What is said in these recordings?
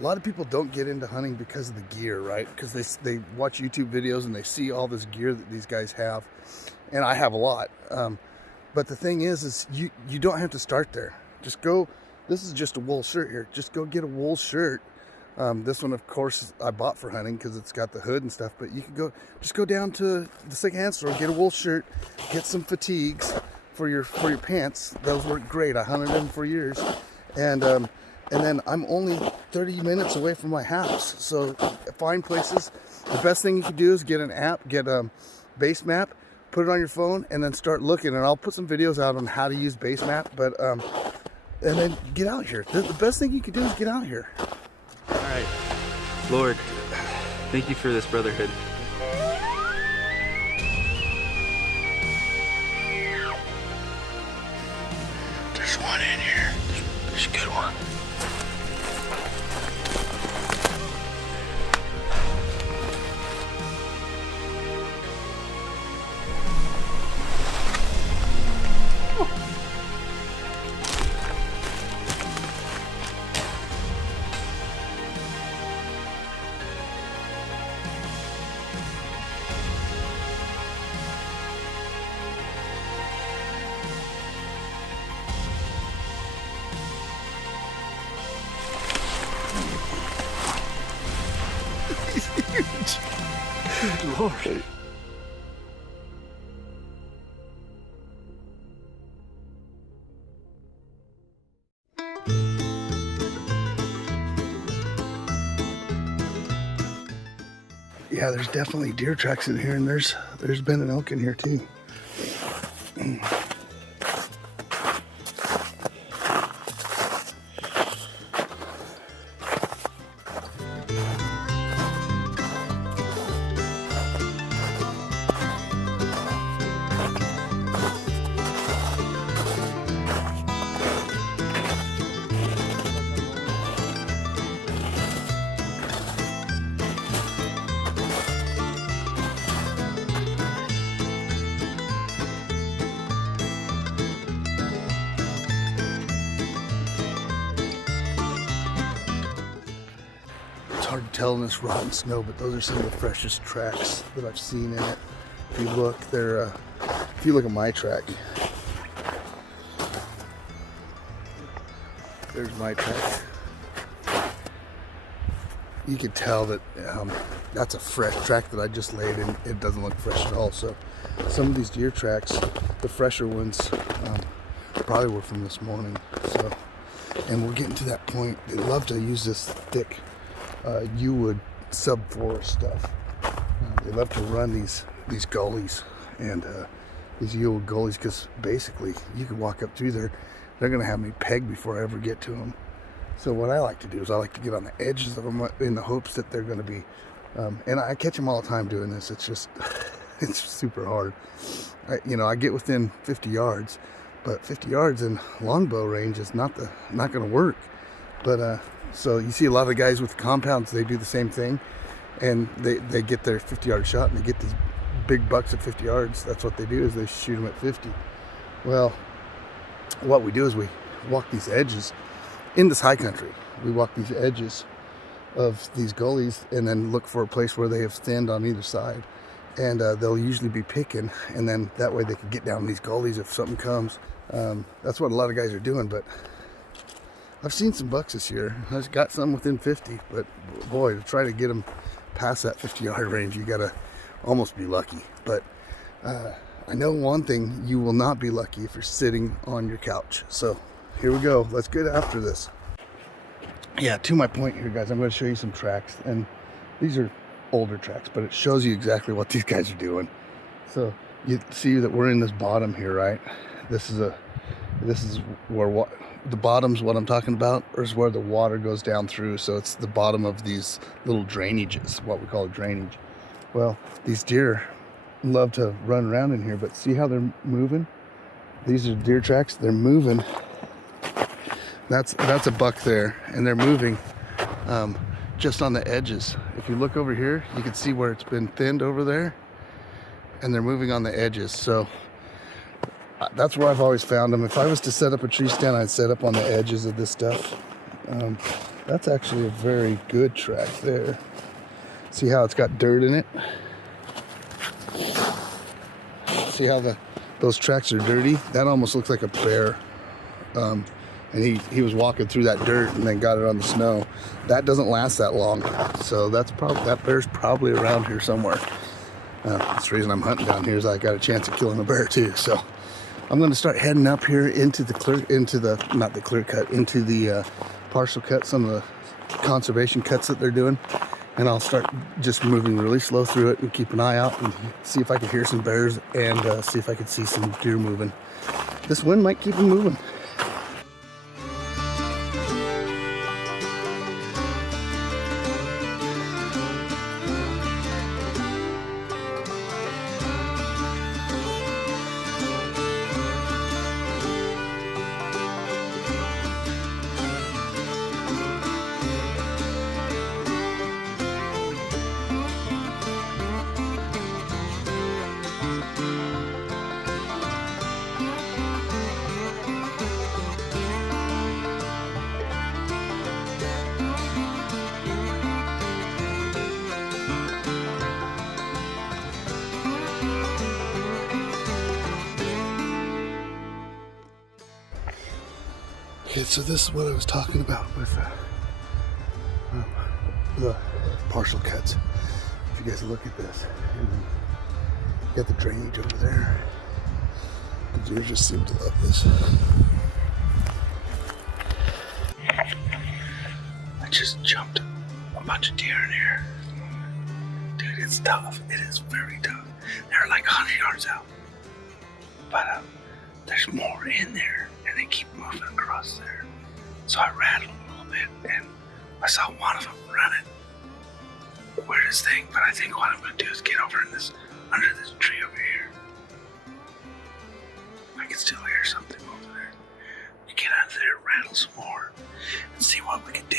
A lot of people don't get into hunting because of the gear, right? Because they watch YouTube videos and they see all this gear that these guys have, and I have a lot. But the thing is you don't have to start there. Just go. This is just a wool shirt here. Just go get a wool shirt. This one, of course, I bought for hunting because it's got the hood and stuff. But you can just go down to the secondhand store, get a wool shirt, get some fatigues for your pants. Those work great. I hunted them for years, and then I'm only 30 minutes away from my house. So find places. The best thing you can do is get an app, get a base map, put it on your phone, and then start looking. And I'll put some videos out on how to use base map. But and then get out here. The best thing you can do is get out here. All right, Lord, thank you for this brotherhood. There's one in here. There's a good one. He's huge. Good Lord. Yeah, there's definitely deer tracks in here, and there's been an elk in here too. Hard to tell in this rotten snow, but those are some of the freshest tracks that I've seen in it. If you look, if you look at my track, there's my track. You could tell that that's a fresh track that I just laid, and it doesn't look fresh at all. So some of these deer tracks, the fresher ones, probably were from this morning. So, and we're getting to that point. They love to use this thick wood subforest stuff. They love to run these gullies and these wood gullies, because basically you can walk up through there. They're gonna have me pegged before I ever get to them. So what I like to do is I like to get on the edges of them in the hopes that they're gonna be and I catch them all the time doing this. It's just it's super hard. I get within 50 yards, but 50 yards in longbow range is not gonna work. But so you see a lot of guys with compounds, they do the same thing, and they get their 50-yard shot, and they get these big bucks at 50 yards. That's what they do, is they shoot them at 50. Well, what we do is we walk these edges in this high country. We walk these edges of these gullies and then look for a place where they have thinned on either side, and they'll usually be picking, and then that way they can get down these gullies if something comes. That's what a lot of guys are doing. But I've seen some bucks this year. I've got some within 50, but boy, to try to get them past that 50-yard range, you gotta almost be lucky. But I know one thing: you will not be lucky if you're sitting on your couch. So here we go. Let's get after this. Yeah, to my point here, guys, I'm going to show you some tracks, and these are older tracks, but it shows you exactly what these guys are doing. So you see that we're in this bottom here, right? This is where the bottom's what I'm talking about, or is where the water goes down through. So it's the bottom of these little drainages, what we call a drainage. Well, these deer love to run around in here, but see how they're moving? These are deer tracks. They're moving. That's a buck there, and they're moving just on the edges. If you look over here, you can see where it's been thinned over there, and they're moving on the edges. So that's where I've always found them. If I was to set up a tree stand, I'd set up on the edges of this stuff. That's actually a very good track there. See how it's got dirt in it? See how those tracks are dirty? That almost looks like a bear. And he was walking through that dirt and then got it on the snow. That doesn't last that long. So that bear's probably around here somewhere. That's the reason I'm hunting down here, is I got a chance of killing a bear too. So I'm going to start heading up here into the partial cut, some of the conservation cuts that they're doing. And I'll start just moving really slow through it and keep an eye out and see if I can hear some bears and see if I can see some deer moving. This wind might keep them moving. Okay, so this is what I was talking about with the partial cuts. If you guys look at this, and then you got the drainage over there. The deer just seem to love this. I just jumped a bunch of deer in here. Dude, it's tough. It is very tough. They're like 100 yards out. But there's more in there, and they keep moving across there. So I rattled a little bit, and I saw one of them running. Weirdest thing, but I think what I'm going to do is get over in under this tree over here. I can still hear something over there. We get out of there, rattle some more, and see what we can do.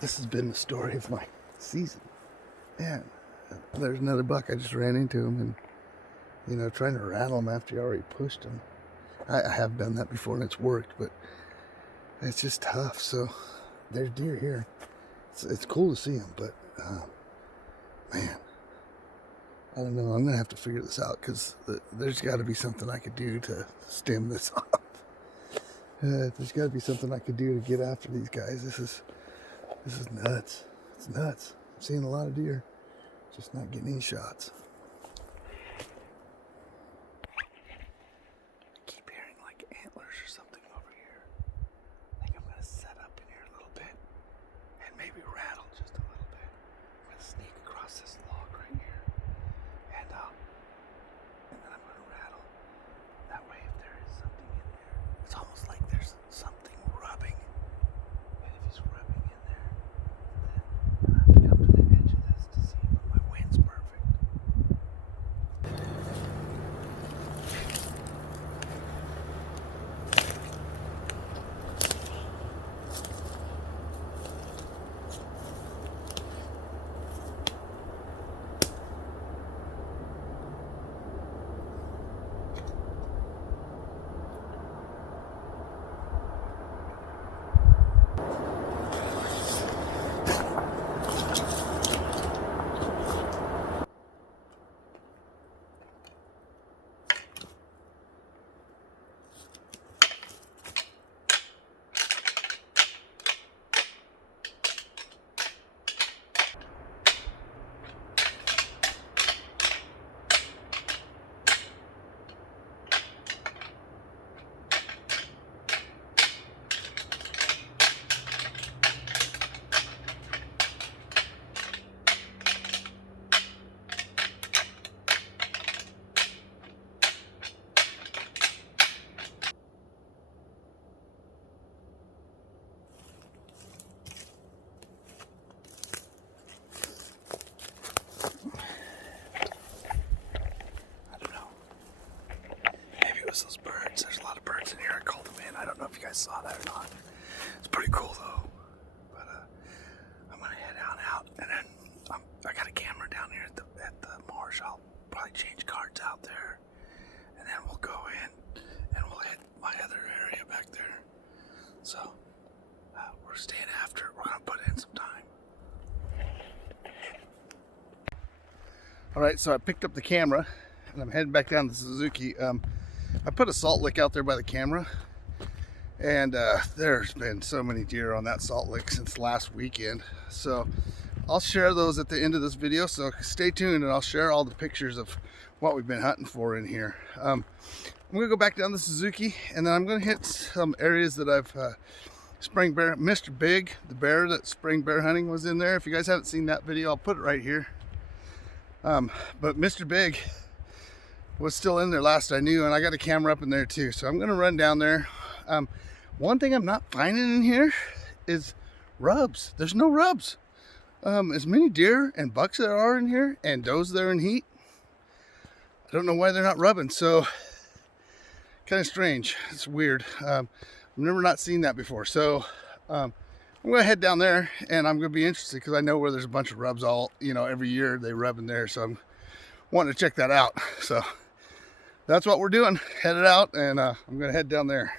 This has been the story of my season. Man, there's another buck. I just ran into him and, trying to rattle him after you already pushed him. I have done that before and it's worked, but it's just tough. So there's deer here. It's cool to see them, but man, I don't know. I'm going to have to figure this out because there's got to be something I could do to stem this off. There's got to be something I could do to get after these guys. This is nuts. It's nuts. I'm seeing a lot of deer, just not getting any shots. I keep hearing like antlers or something over here. I think I'm gonna set up in here a little bit and maybe rattle just a little bit. I'm gonna sneak across this log right here, and then I'm gonna rattle. That way, if there is something in there, it's almost like there's something rubbing. And if it's rubbing in there, then I have to come to the edge of this to see, but my wind's perfect. guys saw that or not. It's pretty cool though. But I'm gonna head on out, and then I got a camera down here at the marsh. I'll probably change cards out there, and then we'll go in and we'll hit my other area back there. So we're staying after it. We're gonna put in some time. All right, so I picked up the camera and I'm heading back down to Suzuki. I put a salt lick out there by the camera, and there's been so many deer on that salt lick since last weekend. So I'll share those at the end of this video, so stay tuned and I'll share all the pictures of what we've been hunting for in here. I'm gonna go back down to Suzuki, and then I'm gonna hit some areas that I've spring bear. Mr. Big, the bear that spring bear hunting, was in there. If you guys haven't seen that video, I'll put it right here. But Mr. Big was still in there last I knew, and I got a camera up in there too, so I'm gonna run down there. One thing I'm not finding in here is rubs. There's no rubs. As many deer and bucks there are in here, and does there in heat, I don't know why they're not rubbing. So kind of strange. It's weird. I've never not seen that before. So I'm gonna head down there, and I'm gonna be interested because I know where there's a bunch of rubs all, every year they rub in there. So I'm wanting to check that out. So that's what we're doing. Headed out, and I'm gonna head down there.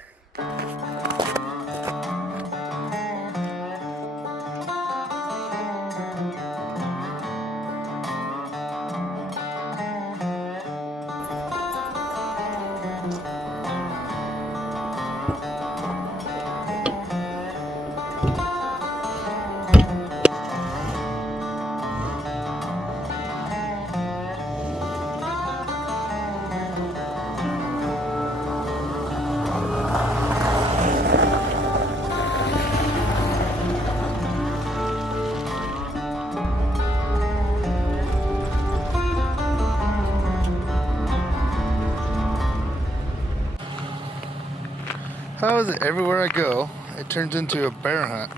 How is it everywhere I go, it turns into a bear hunt?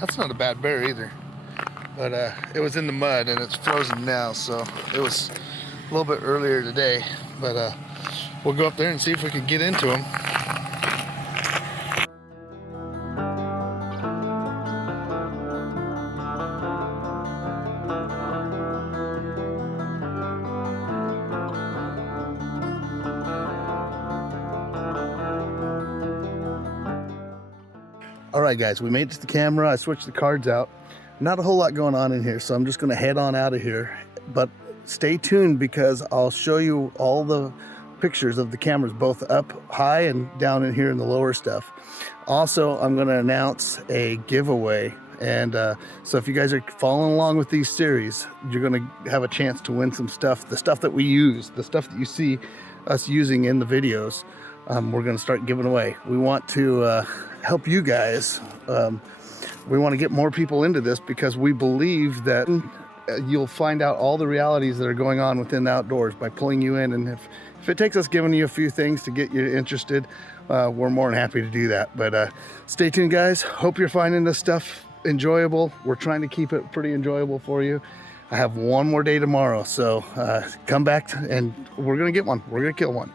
That's not a bad bear either. But it was in the mud and it's frozen now, so it was a little bit earlier today. But we'll go up there and see if we can get into them. Alright guys, we made it to the camera. I switched the cards out. Not a whole lot going on in here, so I'm just going to head on out of here. But stay tuned because I'll show you all the pictures of the cameras, both up high and down in here in the lower stuff. Also, I'm going to announce a giveaway. And so if you guys are following along with these series, you're going to have a chance to win some stuff. The stuff that we use, the stuff that you see us using in the videos, we're going to start giving away. We want to help you guys. We want to get more people into this because we believe that you'll find out all the realities that are going on within the outdoors by pulling you in. And if it takes us giving you a few things to get you interested, we're more than happy to do that. But stay tuned guys. Hope you're finding this stuff enjoyable. We're trying to keep it pretty enjoyable for you. I have one more day tomorrow, so come back and we're gonna get one. We're gonna kill one.